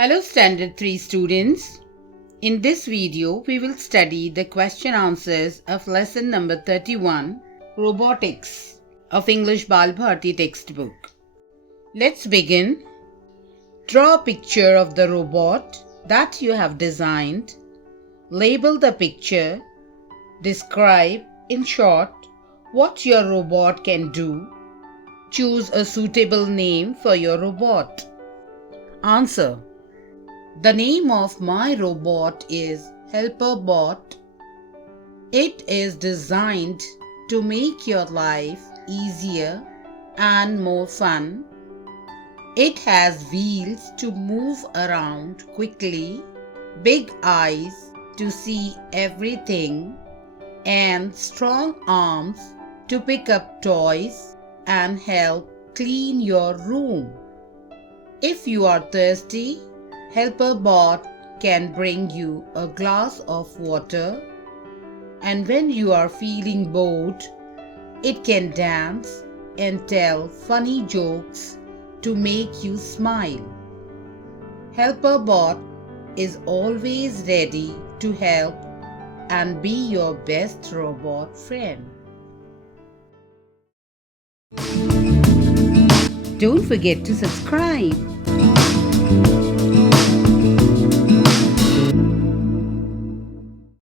Hello Standard 3 students. In this video, we will study the question answers of lesson number 31, Robotics of English Balbharati textbook. Let's begin. Draw a picture of the robot that you have designed. Label the picture. Describe, in short, what your robot can do. Choose a suitable name for your robot. Answer. The name of my robot is HelperBot. It is designed to make your life easier and more fun. It has wheels to move around quickly, big eyes to see everything, and strong arms to pick up toys and help clean your room. If you are thirsty, HelperBot can bring you a glass of water, and when you are feeling bored, it can dance and tell funny jokes to make you smile. HelperBot is always ready to help and be your best robot friend. Don't forget to subscribe.